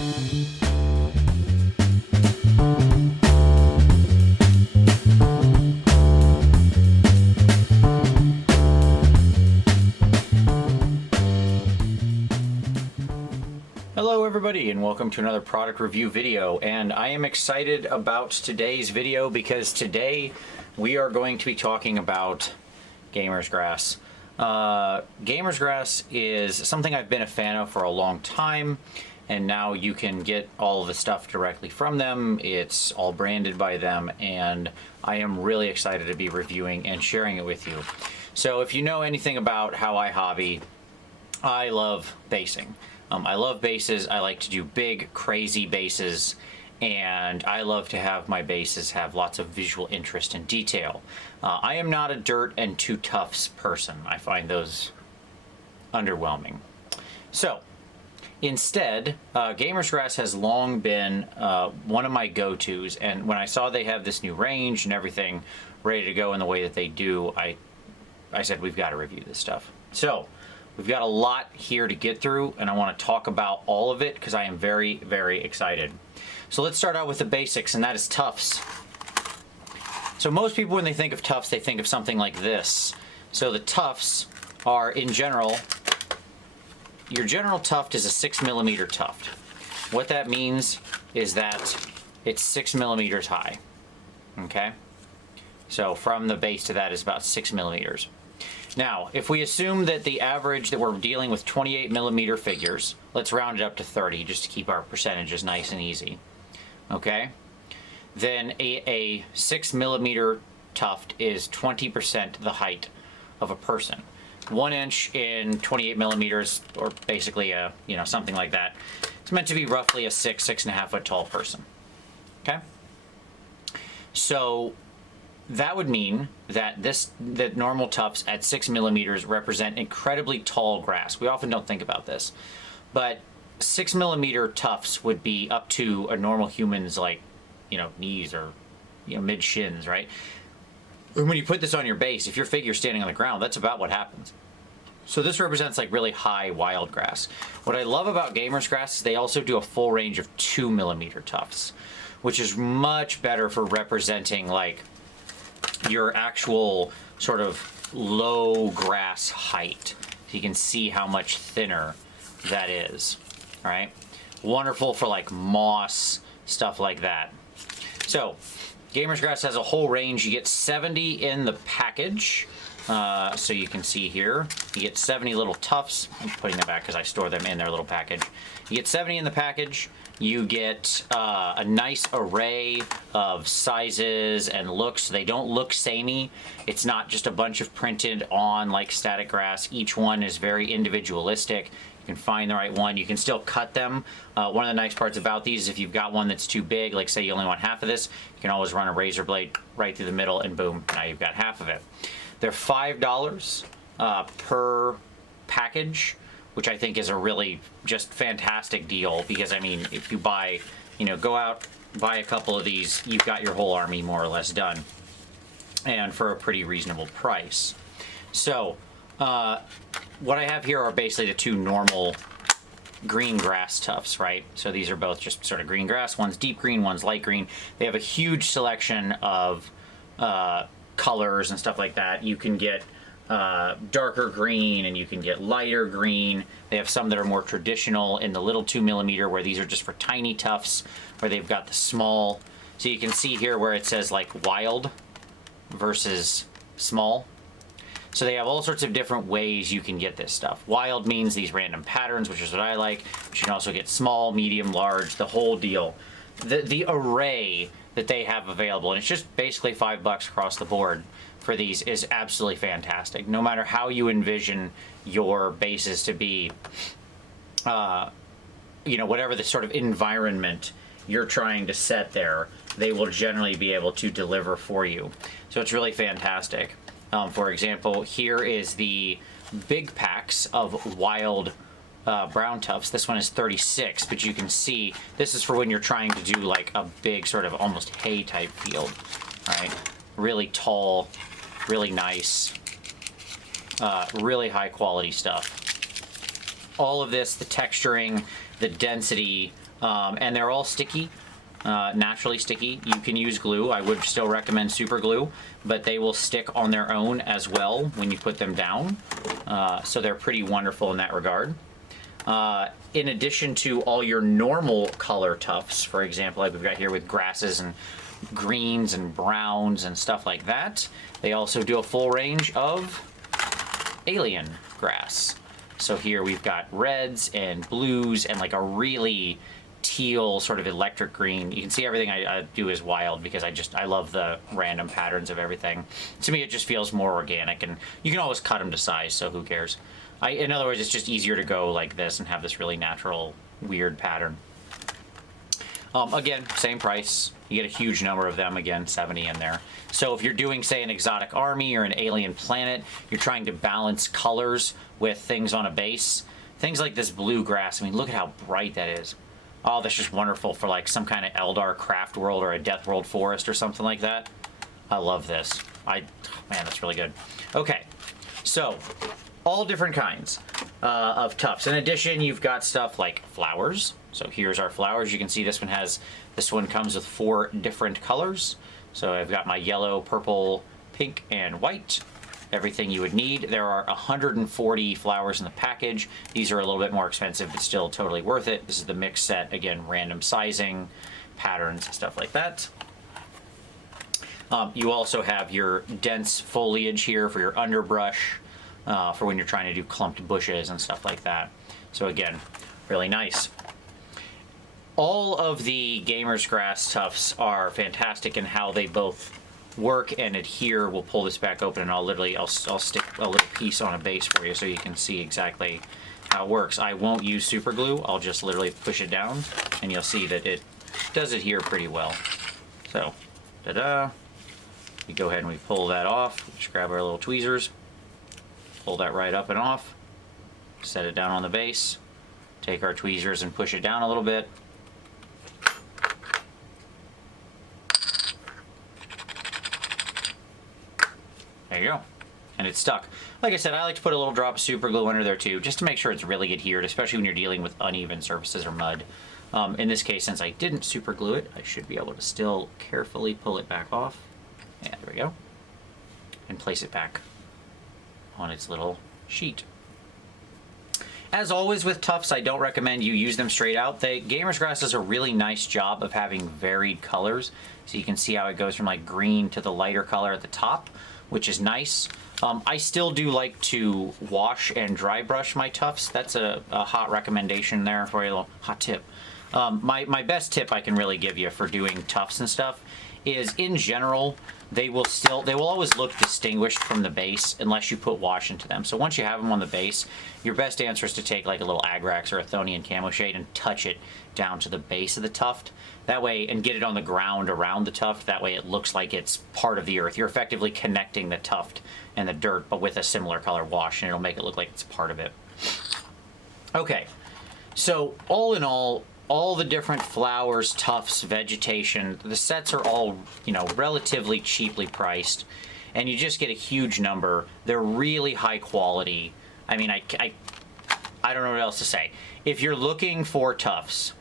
Hello everybody and welcome to another product review video, and I am excited about today's video because today we are going to be talking about gamer's grass. Gamer's grass is something I've been a fan of for a long time, and now you can get all of the stuff directly from them. It's all branded by them, and I am really excited to be reviewing and sharing it with you. So if you know anything about how I hobby, I love basing. I love bases. I like to do big, crazy bases, and I love to have my bases have lots of visual interest and detail. I am not a dirt and two tufts person. I find those underwhelming. So, instead, gamer's grass has long been one of my go-tos, and when I saw they have this new range and everything ready to go in the way that they do, I said, we've got to review this stuff. So, we've got a lot here to get through, and I want to talk about all of it because I am very, very excited. So let's start out with the basics, and that is Tufts. So most people, when they think of Tufts, they think of something like this. So the Tufts are, in general, your general tuft is a 6mm tuft. What that means is that it's 6mm high. Okay? So from the base to that is about 6mm. Now, if we assume that the average that we're dealing with 28mm figures, let's round it up to 30 just to keep our percentages nice and easy, okay? Then a 6mm tuft is 20% the height of a person. 1 inch in 28mm, or basically a, something like that, it's meant to be roughly a 6.5 foot tall person, okay? So that would mean that that normal tufts at 6mm represent incredibly tall grass. We often don't think about this, but 6mm tufts would be up to a normal human's, like, knees or mid shins, right? And when you put this on your base, if your figure's standing on the ground, that's about what happens. So this represents like really high wild grass. What I love about gamer's grass is they also do a full range of 2mm tufts, which is much better for representing like your actual sort of low grass height. So you can see how much thinner that is, all right? Wonderful for like moss, stuff like that. So gamer's grass has a whole range. You get 70 in the package. So you can see here, you get 70 little tufts. I'm putting them back because I store them in their little package. You get 70 in the package. You get a nice array of sizes and looks. They don't look samey. It's not just a bunch of printed on like static grass. Each one is very individualistic. You can find the right one. You can still cut them. One of the nice parts about these is if you've got one that's too big, like say you only want half of this, you can always run a razor blade right through the middle and boom, now you've got half of it. They're $5 per package, which I think is a really just fantastic deal because, I mean, if you buy, go out, buy a couple of these, you've got your whole army more or less done, and for a pretty reasonable price. So, what I have here are basically the two normal green grass tufts, right? So these are both just sort of green grass. One's deep green, one's light green. They have a huge selection of colors and stuff like that. You can get darker green and you can get lighter green. They have some that are more traditional in the little 2mm, where these are just for tiny tufts, where they've got the small. So you can see here where it says like wild versus small. So they have all sorts of different ways you can get this stuff. Wild means these random patterns, which is what I like. But you can also get small, medium, large, the whole deal. The array that they have available, and it's just basically $5 across the board for these, is absolutely fantastic. No matter how you envision your bases to be, whatever the sort of environment you're trying to set there, they will generally be able to deliver for you. So it's really fantastic. For example, here is the big packs of wild brown tufts. This one is 36, but you can see this is for when you're trying to do like a big sort of almost hay type field, right? Really tall, really nice, really high quality stuff. all of this, the texturing, the density, and they're all sticky. Naturally sticky. You can use glue. I would still recommend super glue, but they will stick on their own as well when you put them down. So they're pretty wonderful in that regard. In addition to all your normal color tufts, for example, like we've got here with grasses and greens and browns and stuff like that, they also do a full range of alien grass. So here we've got reds and blues and like a really teal sort of electric green. You can see everything I do is wild because I love the random patterns of everything. To me, it just feels more organic, and you can always cut them to size, so who cares? In other words, it's just easier to go like this and have this really natural, weird pattern. Again, same price. You get a huge number of them, again, 70 in there. So if you're doing, say, an exotic army or an alien planet, you're trying to balance colors with things on a base. Things like this blue grass, I mean, look at how bright that is. Oh, that's just wonderful for like some kind of Eldar craft world or a Death World forest or something like that. I love this. Man, that's really good. Okay, so all different kinds of tufts. In addition, you've got stuff like flowers. So here's our flowers. You can see this one comes with 4 different colors. So I've got my yellow, purple, pink, and white. Everything you would need. There are 140 flowers in the package. These are a little bit more expensive, but still totally worth it. This is the mix set. Again, random sizing, patterns, stuff like that. You also have your dense foliage here for your underbrush, for when you're trying to do clumped bushes and stuff like that. So again, really nice. All of the Gamer's Grass tufts are fantastic in how they both work and adhere. We'll pull this back open and I'll stick a little piece on a base for you so you can see exactly how it works. I won't use super glue. I'll just literally push it down and you'll see that it does adhere pretty well. So, ta-da. We go ahead and we pull that off. Just grab our little tweezers, pull that right up and off, set it down on the base, take our tweezers and push it down a little bit. There you go. And it's stuck. Like I said, I like to put a little drop of super glue under there too, just to make sure it's really adhered, especially when you're dealing with uneven surfaces or mud. In this case, since I didn't super glue it, I should be able to still carefully pull it back off. Yeah, there we go. And place it back on its little sheet. As always with tufts, I don't recommend you use them straight out. Gamer's Grass does a really nice job of having varied colors. So you can see how it goes from like green to the lighter color at the top, which is nice. I still do like to wash and dry brush my tufts. That's a hot recommendation there for you, a little hot tip. My best tip I can really give you for doing tufts and stuff is, in general, they will always look distinguished from the base unless you put wash into them. So once you have them on the base, your best answer is to take like a little Agrax or a Athonian camo shade and touch it down to the base of the tuft. That way, and get it on the ground around the tuft. That way it looks like it's part of the earth. You're effectively connecting the tuft and the dirt, but with a similar color wash, and it'll make it look like it's part of it. Okay, so all in all the different flowers, tufts, vegetation, the sets are all, relatively cheaply priced, and you just get a huge number. They're really high quality. I mean, I don't know what else to say. If you're looking for tufts,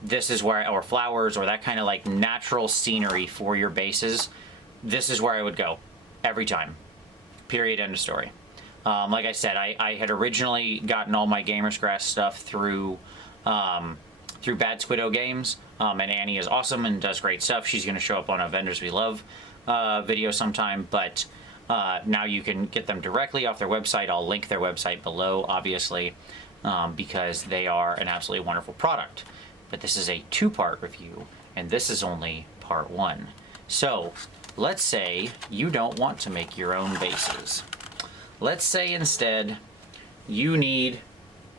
this is where, or flowers, or that kind of like natural scenery for your bases, this is where I would go every time. Period, end of story. Like I said, I had originally gotten all my Gamer's Grass stuff through Bad Squiddo Games, and Annie is awesome and does great stuff. She's going to show up on a Vendors We Love video sometime, but now you can get them directly off their website. I'll link their website below, obviously, because they are an absolutely wonderful product. But this is a 2-part review, and this is only part 1. So, let's say you don't want to make your own bases. Let's say instead you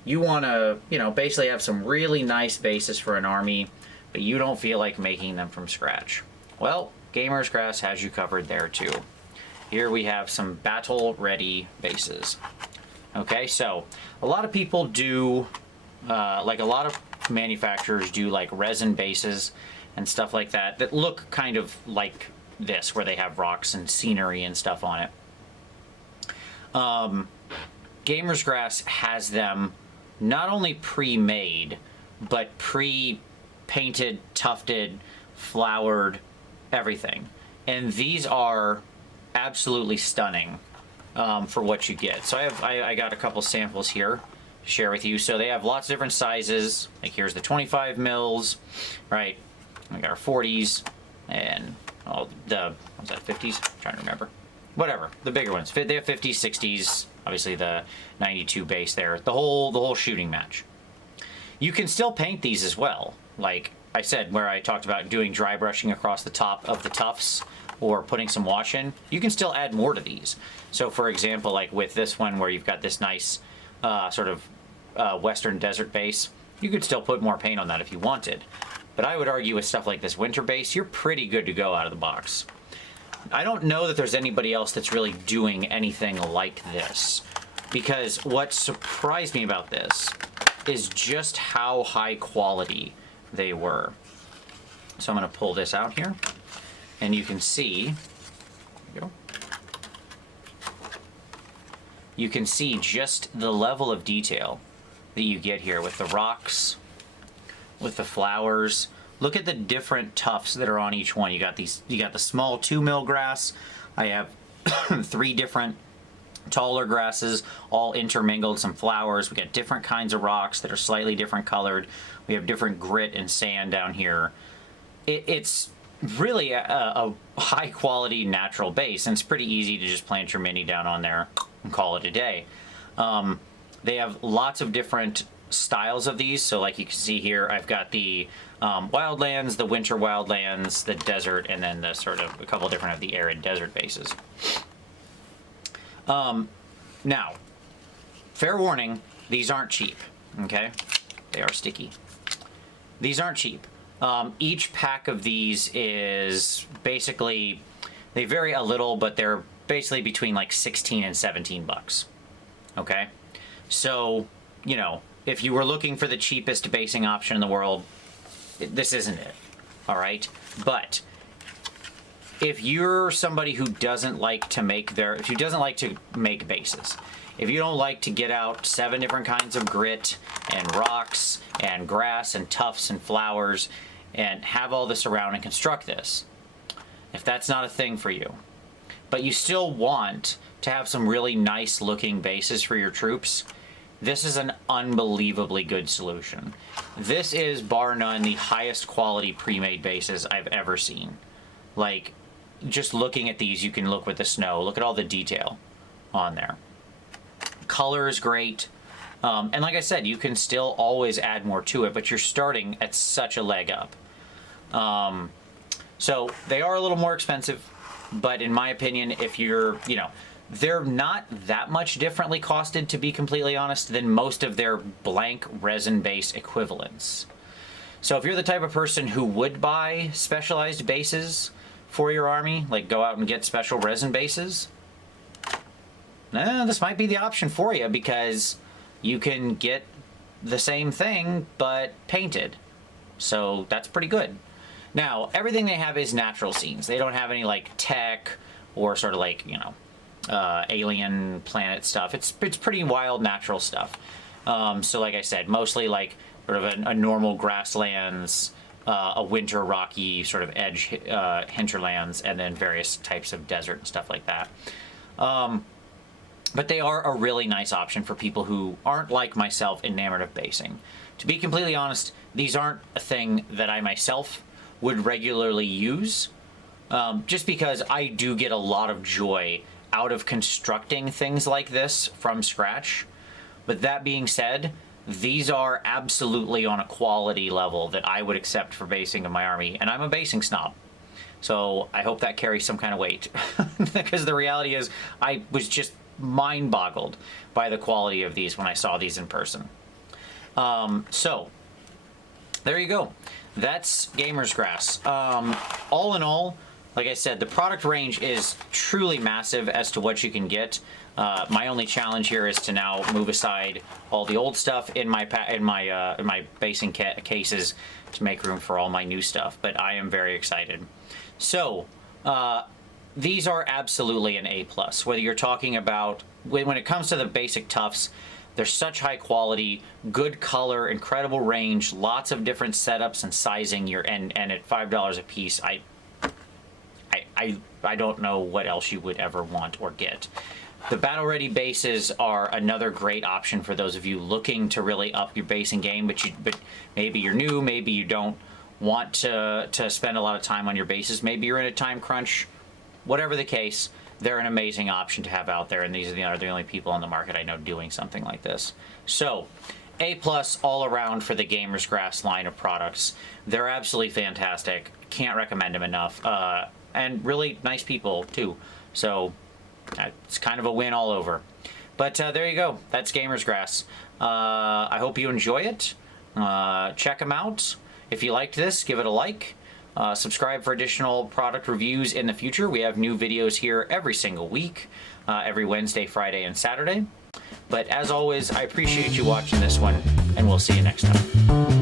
want to, basically have some really nice bases for an army, but you don't feel like making them from scratch. Well, Gamer's Grass has you covered there too. Here we have some battle-ready bases. Okay, so a lot of people do, like a lot of manufacturers do like resin bases and stuff like that look kind of like this, where they have rocks and scenery and stuff on it. Gamer's Grass has them not only pre-made, but pre-painted, tufted, flowered, everything. And these are absolutely stunning for what you get. So I got a couple samples here to share with you. So they have lots of different sizes. Like here's the 25 mils, right? We got our 40s and all the, what's that, 50s? I'm trying to remember. Whatever, the bigger ones. They have 50s, 60s, obviously the 92 base there, the whole shooting match. You can still paint these as well. Like I said, where I talked about doing dry brushing across the top of the tufts or putting some wash in, you can still add more to these. So for example, like with this one where you've got this nice sort of western desert base, you could still put more paint on that if you wanted. But I would argue with stuff like this winter base, you're pretty good to go out of the box. I don't know that there's anybody else that's really doing anything like this, because what surprised me about this is just how high quality they were. So I'm going to pull this out here, and you can see, there we go. You can see just the level of detail that you get here with the rocks, with the flowers. Look at the different tufts that are on each one. You got these. You got the small 2 mil grass. I have 3 different taller grasses, all intermingled. Some flowers. We got different kinds of rocks that are slightly different colored. We have different grit and sand down here. It's really a high quality natural base, and it's pretty easy to just plant your mini down on there and call it a day. They have lots of different styles of these. So like you can see here, I've got the wildlands, the winter wildlands, the desert, and then the sort of a couple different of the arid desert bases. Now, fair warning, these aren't cheap, okay? They are sticky. These aren't cheap. Each pack of these is basically, they vary a little, but they're basically between like 16 and 17 bucks, okay? So, you know, if you were looking for the cheapest basing option in the world, this isn't it, all right? But if you're somebody who doesn't like to make if you doesn't like to make bases, if you don't like to get out 7 different kinds of grit and rocks and grass and tufts and flowers and have all this around and construct this, if that's not a thing for you, but you still want to have some really nice looking bases for your troops, this is an unbelievably good solution. This is, bar none, the highest quality pre-made bases I've ever seen. Like, just looking at these, you can look with the snow. Look at all the detail on there. Color is great. And like I said, you can still always add more to it, but you're starting at such a leg up. So they are a little more expensive, but in my opinion, if you're, you know, they're not that much differently costed, to be completely honest, than most of their blank resin-based equivalents. So if you're the type of person who would buy specialized bases for your army, like go out and get special resin bases, this might be the option for you, because you can get the same thing but painted. So that's pretty good. Now, everything they have is natural scenes. They don't have any like tech or sort of like, you know, alien planet stuff. It's pretty wild natural stuff. So like I said, mostly like sort of a normal grasslands, a winter rocky sort of edge hinterlands, and then various types of desert and stuff like that. But they are a really nice option for people who aren't, like myself, enamored of basing. To be completely honest, these aren't a thing that I myself would regularly use, just because I do get a lot of joy out of constructing things like this from scratch. But that being said, these are absolutely on a quality level that I would accept for basing of my army, and I'm a basing snob. So I hope that carries some kind of weight, because the reality is I was just mind-boggled by the quality of these when I saw these in person. So there you go. That's Gamer's Grass. All in all, like I said, the product range is truly massive as to what you can get. My only challenge here is to now move aside all the old stuff in my basing cases to make room for all my new stuff. But I am very excited. So these are absolutely an A+. Whether you're talking about, when it comes to the basic Tufts, They're such high quality, good color, incredible range, lots of different setups and sizing. And at $5 a piece, I don't know what else you would ever want or get. The Battle Ready bases are another great option for those of you looking to really up your basing game, but maybe you're new, maybe you don't want to spend a lot of time on your bases, maybe you're in a time crunch. Whatever the case, they're an amazing option to have out there, and these are the only people on the market I know doing something like this. So, A+ all around for the Gamer's Grass line of products. They're absolutely fantastic. Can't recommend them enough. And really nice people, too. So, it's kind of a win all over. But there you go. That's Gamer's Grass. I hope you enjoy it. Check them out. If you liked this, give it a like. Subscribe for additional product reviews in the future. We have new videos here every single week, every Wednesday, Friday, and Saturday. But as always, I appreciate you watching this one, and we'll see you next time.